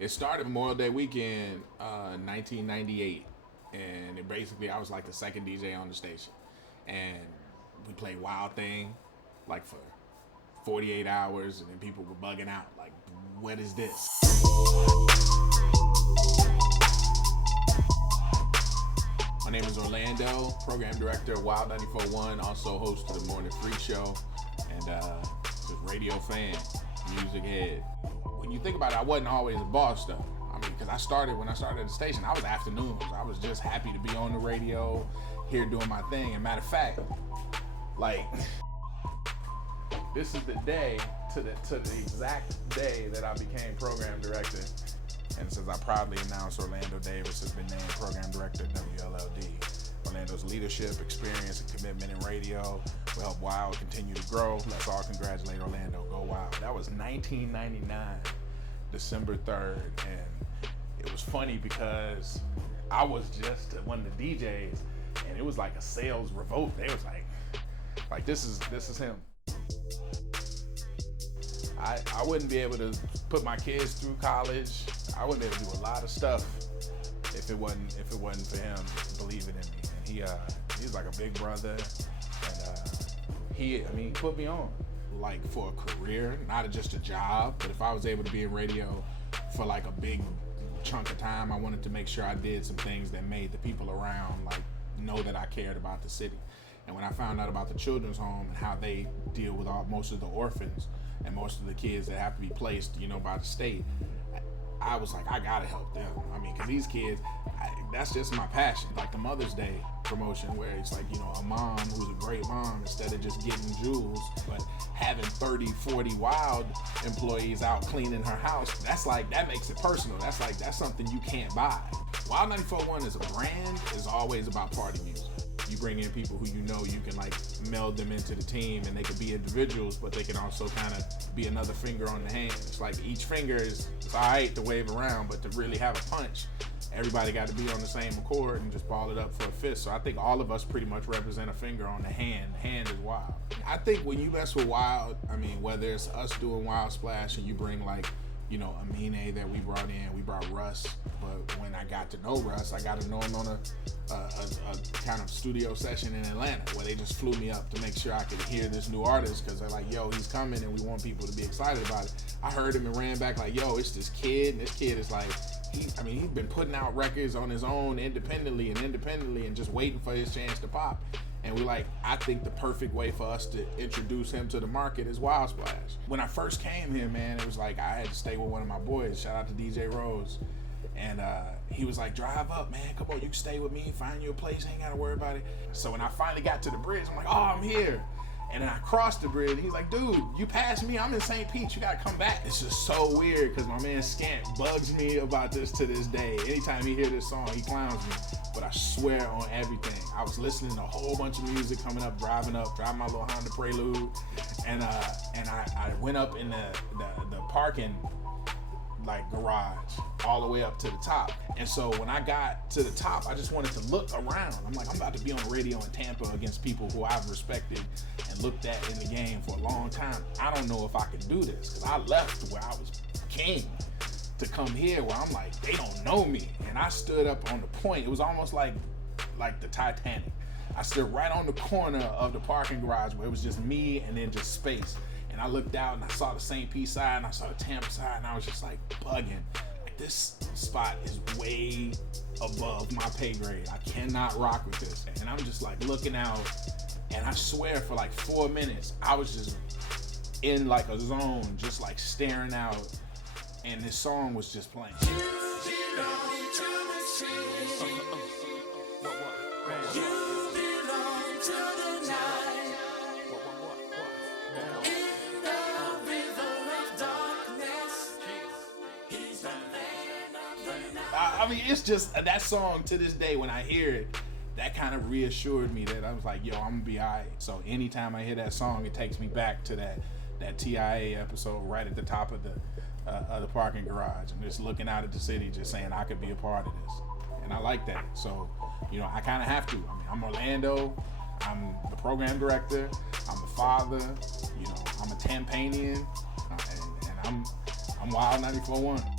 It started Memorial Day weekend, 1998, and I was like the second DJ on the station, and we played Wild Thing, like for 48 hours, and then people were bugging out, like, what is this? My name is Orlando, program director of WiLD 94.1, also host of the Morning Freakshow, and just radio fan, music head. When you think about it, I wasn't always a boss though. I mean, because when I started at the station, I was afternoons. I was just happy to be on the radio, here doing my thing. And matter of fact, like, this is the day to the exact day that I became program director. And since I proudly announced Orlando Davis has been named program director at WLD. Orlando's leadership, experience, and commitment in radio will help WiLD continue to grow. Let's all congratulate Orlando. Go WiLD. That was 1999, December 3rd. And it was funny because I was just one of the DJs, and it was like a sales revolt. They was like this is him. I wouldn't be able to put my kids through college. I wouldn't be able to do a lot of stuff if it wasn't for him believing in me. And he's like a big brother, and he put me on like for a career, not just a job. But if I was able to be in radio for like a big chunk of time, I wanted to make sure I did some things that made the people around like know that I cared about the city. And when I found out about the children's home and how they deal with most of the orphans and most of the kids that have to be placed, by the state, I was like, I gotta help them. I mean, because these kids, that's just my passion. Like the Mother's Day promotion where it's like, a mom who's a great mom, instead of just getting jewels, but having 30, 40 WiLD employees out cleaning her house, that makes it personal. That's something you can't buy. WiLD 94.1 as a brand is always about party music. You bring in people who you can like meld them into the team, and they could be individuals, but they can also kind of be another finger on the hand. It's like each finger is all right to wave around, but to really have a punch, everybody got to be on the same accord and just ball it up for a fist. So I think all of us pretty much represent a finger on the hand. The hand is WiLD. I think when you mess with WiLD, whether it's us doing Wild Splash and you bring like, Amine that we brought Russ, but when I got to know Russ, I got to know him on a kind of studio session in Atlanta where they just flew me up to make sure I could hear this new artist, because they're like, yo, he's coming and we want people to be excited about it. I heard him and ran back like, yo, it's this kid, and this kid is like, he's been putting out records on his own independently and just waiting for his chance to pop. And we're like, I think the perfect way for us to introduce him to the market is Wild Splash. When I first came here, man, it was like I had to stay with one of my boys. Shout out to DJ Rose. And he was like, drive up, man. Come on, you can stay with me. Find you a place. Ain't got to worry about it. So when I finally got to the bridge, I'm like, oh, I'm here. And then I crossed the bridge. He's like, dude, you passed me. I'm in St. Pete. You got to come back. It's just so weird because my man Scant bugs me about this to this day. Anytime he hears this song, he clowns me. But I swear on everything, I was listening to a whole bunch of music coming up, driving my little Honda Prelude. And I went up in the parking like garage all the way up to the top. And so when I got to the top, I just wanted to look around. I'm like, I'm about to be on the radio in Tampa against people who I've respected and looked at in the game for a long time. I don't know if I can do this, because I left where I was king to come here where I'm like, they don't know me. And I stood up on the point. It was almost like the Titanic. I stood right on the corner of the parking garage where it was just me and then just space. And I looked out and I saw the St. Pete side and I saw the Tampa side, and I was just like bugging. Like, this spot is way above my pay grade. I cannot rock with this. And I'm just like looking out, and I swear for like 4 minutes, I was just in like a zone, just like staring out, and this song was just playing. It's just that song to this day, when I hear it, that kind of reassured me that I was like, yo, I'm gonna be all right. So anytime I hear that song, it takes me back to that TIA episode right at the top of the parking garage, and just looking out at the city, just saying I could be a part of this. And I like that. So, I kind of have to. I'm Orlando. I'm the program director. I'm the father. I'm a Tampanian, and I'm WiLD 94.1.